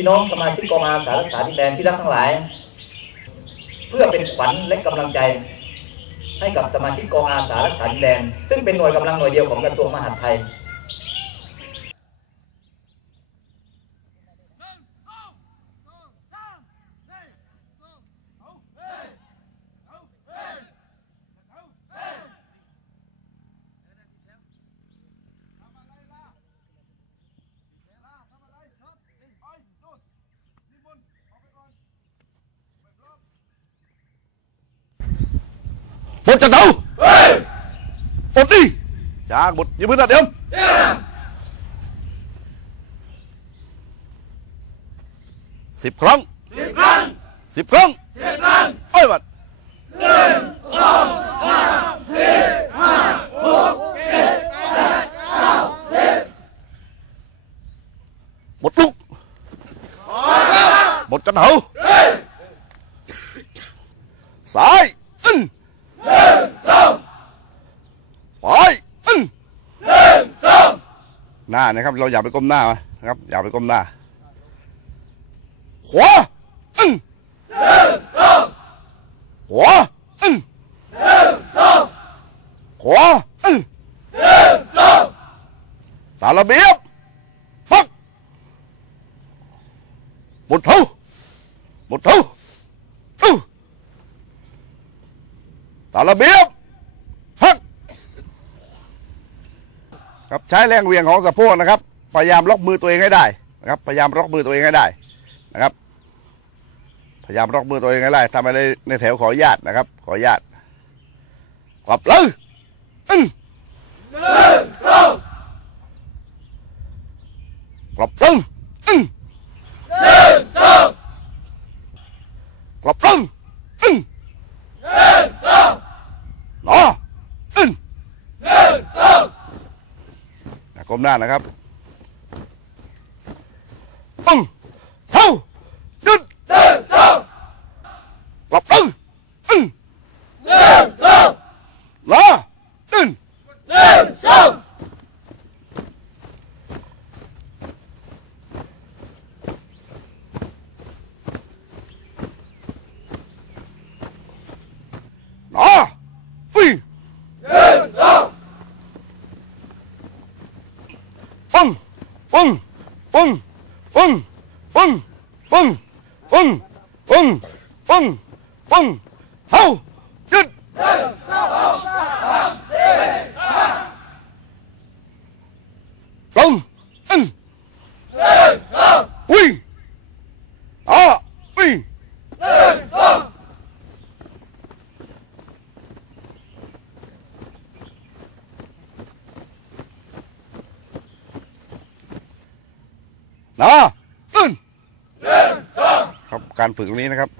พี่น้องสมาชิกกองอาสารักษาดินแดนที่รักทั้งหลาย เพื่อเป็นขวัญและกำลังใจ ให้กับสมาชิกกองอาสารักษาดินแดน ซึ่งเป็นหน่วยกำลังหน่วยเดียวของกระทรวงมหาดไทย một trận đấu một đi chả một như bước ra đi không สิบครั้งสิบครั้งสิบครั้งสิบครั้งโอ้ยบัดหนึ่งสองสามสี่ห้าหกเจ็ดแปดเก้าสิบหมดลูกหมดจันทร์ หน้านะครับ เราอย่าไปก้มหน้านะครับ อย่าไปก้มหน้าขวาอึ้งขวาอึ้งขวาอึ้งตาระเบียบฟักหมดเท่าหมดเท่าตาระเบียบ ฮักครับ ใช้แรงเหวี่ยงของสะโพกนะครับ พยายามล็อกมือตัวเองให้ได้นะครับ พยายามล็อกมือตัวเองให้ได้นะครับ พยายามล็อกมือตัวเองให้ได้ทำอะไรในแถวขออนุญาตนะครับ ขออนุญาตกลับเลยอึ้งกลับตึงอึ้งกลับตึงอึ้ง หนออึ้งอะ ก้มหน้านะครับปึ้งเท่ายึดกลับปึ้งหนออึ้งหนอวิ่ง ปึ้งปึ้งปึ้งปึ้งปึ้งปึ้งปึ้งปึ้งปึ้งปึ้งเฮ้าหยุดลงอึ้งวิ่งอ่าวิ่ง นะอึ้งครับการฝึกตรงนี้นะครับ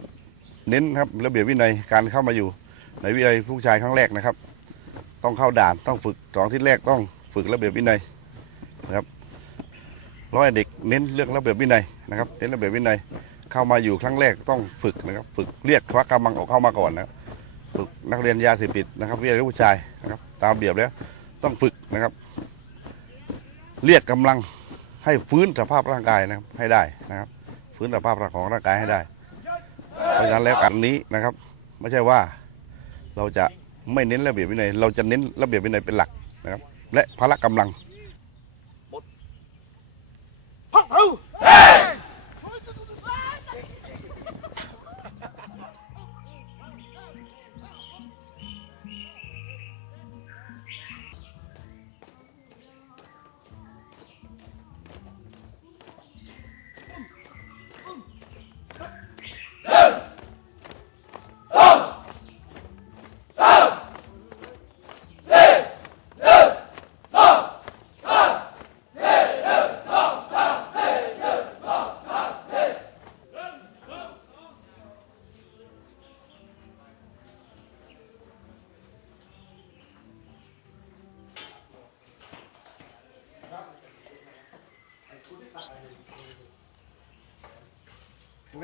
เน้นครับระเบียบวินัยการเข้ามาอยู่ในวิทยาลัยผู้ชายครั้งแรกนะครับ ต้องเข้าด่านต้องฝึกสองที่แรกต้องฝึกระเบียบวินัยนะครับร้อยเด็กเน้นเรื่องระเบียบวินัยนะครับเน้นระเบียบวินัยเข้ามาอยู่ครั้งแรกต้องฝึกนะครับ ฝึกเรียกควักกำลังออกเข้ามาก่อนนะครับฝึกนักเรียนยาเสพติดนะครับวิทยาลัยผู้ชายนะครับ ตามระเบียบแล้วต้องฝึกนะครับ เรียกกำลัง ให้ฟื้นสภาพร่างกายนะครับให้ได้นะครับ ฟื้นสภาพของร่างกายให้ได้ เพราะฉะนั้นแล้วการนี้นะครับ ไม่ใช่ว่าเราจะไม่เน้นระเบียบวินัยเราจะเน้นระเบียบวินัยเป็นหลักนะครับ และพละกำลัง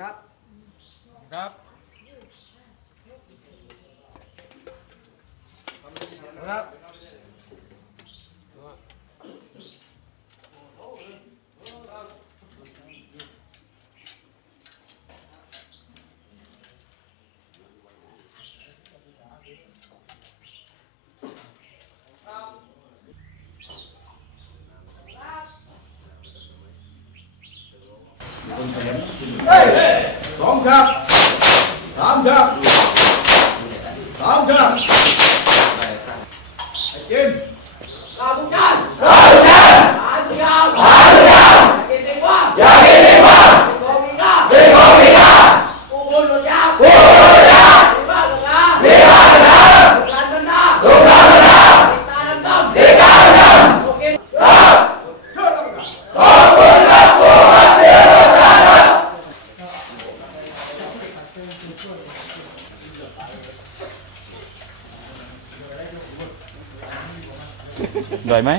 あ Hey! Tonka! Tonka! Tonka! เหนื่อยไหม